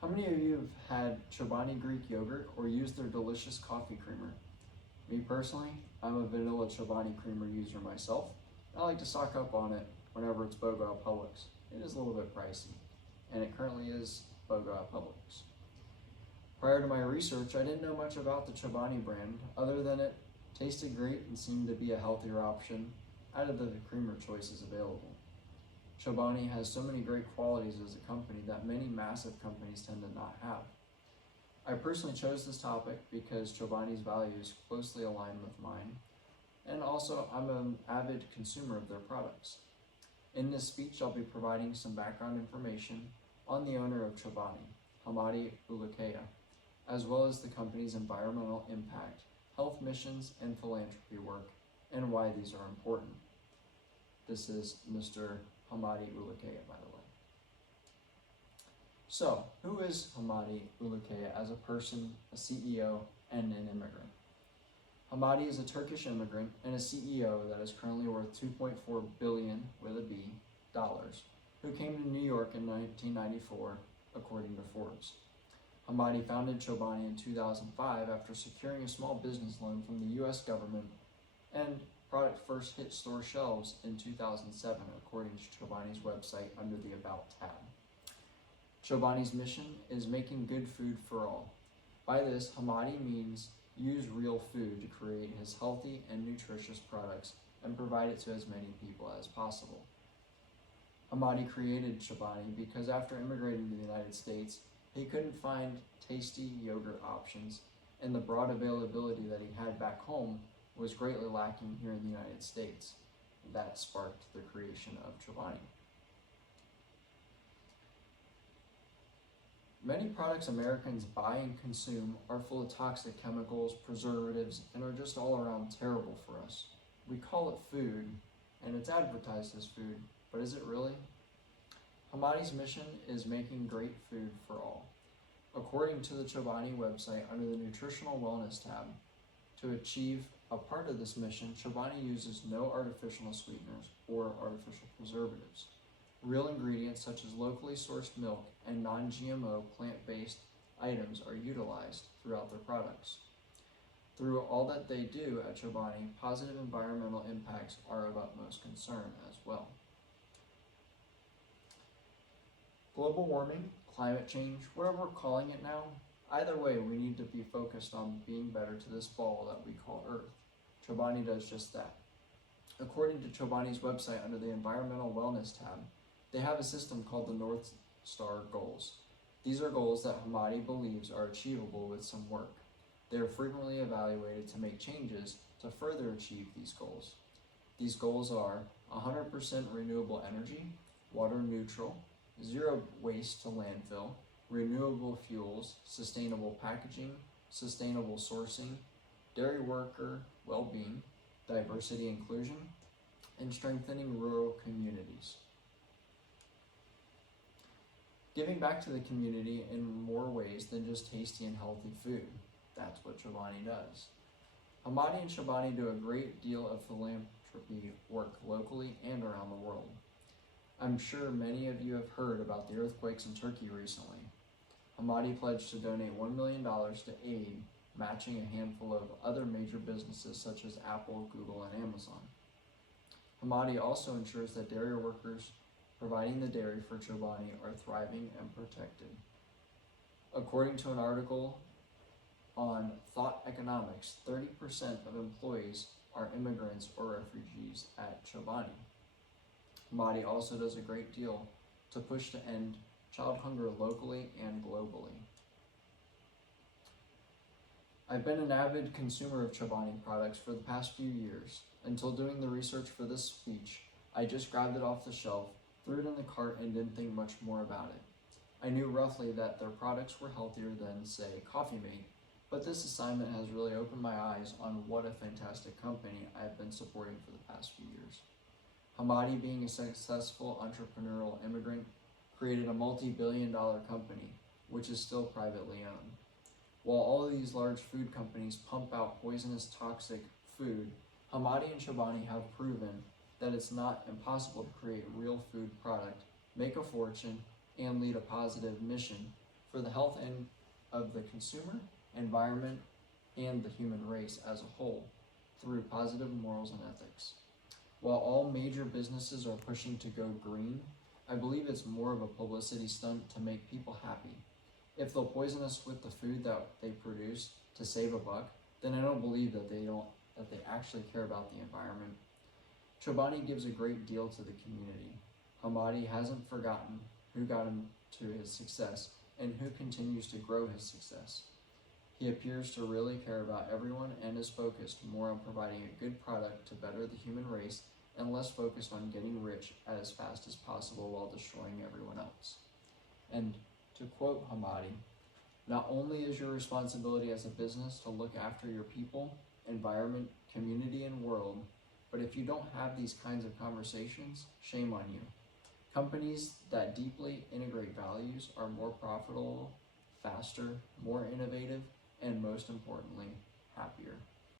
How many of you have had Chobani Greek yogurt or used their delicious coffee creamer? Me personally, I'm a vanilla Chobani creamer user myself. I like to stock up on it whenever it's BOGO at Publix. It is a little bit pricey, and it currently is BOGO at Publix. Prior to my research, I didn't know much about the Chobani brand other than it tasted great and seemed to be a healthier option out of the creamer choices available. Chobani has so many great qualities as a company that many massive companies tend to not have. I personally chose this topic because Chobani's values closely align with mine, and also I'm an avid consumer of their products. In this speech, I'll be providing some background information on the owner of Chobani, Hamdi Ulukaya, as well as the company's environmental impact, health missions, and philanthropy work, and why these are important. This is Mr. Hamdi Ulukaya, by the way. So, who is Hamdi Ulukaya as a person, a CEO, and an immigrant? Hamdi is a Turkish immigrant and a CEO that is currently worth $2.4 billion with a B dollars, who came to New York in 1994, according to Forbes. Hamdi founded Chobani in 2005 after securing a small business loan from the U.S. government, and product first hit store shelves in 2007, according to Chobani's website under the About tab. Chobani's mission is making good food for all. By this, Hamdi means use real food to create his healthy and nutritious products and provide it to as many people as possible. Hamdi created Chobani because after immigrating to the United States, he couldn't find tasty yogurt options, and the broad availability that he had back home was greatly lacking here in the United States. That sparked the creation of Chobani. Many products Americans buy and consume are full of toxic chemicals, preservatives, and are just all around terrible for us. We call it food, and it's advertised as food, but is it really? Hamdi's mission is making great food for all. According to the Chobani website under the Nutritional Wellness tab, to achieve a part of this mission, Chobani uses no artificial sweeteners or artificial preservatives. Real ingredients such as locally sourced milk and non-GMO plant-based items are utilized throughout their products. Through all that they do at Chobani, positive environmental impacts are of utmost concern as well. Global warming, climate change, whatever we're calling it now, either way, we need to be focused on being better to this ball that we call Earth. Chobani does just that. According to Chobani's website under the Environmental Wellness tab, they have a system called the North Star Goals. These are goals that Hamdi believes are achievable with some work. They are frequently evaluated to make changes to further achieve these goals. These goals are 100% renewable energy, water neutral, zero waste to landfill, renewable fuels, sustainable packaging, sustainable sourcing, dairy worker well-being, diversity inclusion, and strengthening rural communities. Giving back to the community in more ways than just tasty and healthy food. That's what Chobani does. Hamdi and Chobani do a great deal of philanthropy work locally and around the world. I'm sure many of you have heard about the earthquakes in Turkey recently. Hamdi pledged to donate $1 million to aid, matching a handful of other major businesses such as Apple, Google, and Amazon. Hamdi also ensures that dairy workers providing the dairy for Chobani are thriving and protected. According to an article on Thought Economics, 30% of employees are immigrants or refugees at Chobani. Hamdi also does a great deal to push to end child hunger locally and globally. I've been an avid consumer of Chobani products for the past few years. Until doing the research for this speech, I just grabbed it off the shelf, threw it in the cart, and didn't think much more about it. I knew roughly that their products were healthier than, say, Coffee Mate, but this assignment has really opened my eyes on what a fantastic company I have been supporting for the past few years. Hamdi, being a successful entrepreneurial immigrant, created a multi-billion-dollar company, which is still privately owned. While all of these large food companies pump out poisonous, toxic food, Hamdi and Chobani have proven that it's not impossible to create a real food product, make a fortune, and lead a positive mission for the health and of the consumer, environment, and the human race as a whole through positive morals and ethics. While all major businesses are pushing to go green, I believe it's more of a publicity stunt to make people happy. If they'll poison us with the food that they produce to save a buck, then I don't believe that they actually care about the environment. Chobani gives a great deal to the community. Hamdi hasn't forgotten who got him to his success and who continues to grow his success. He appears to really care about everyone and is focused more on providing a good product to better the human race and less focused on getting rich as fast as possible while destroying everyone else. And to quote Hamdi, not only is your responsibility as a business to look after your people, environment, community, and world, but if you don't have these kinds of conversations, shame on you. Companies that deeply integrate values are more profitable, faster, more innovative, and most importantly, happier.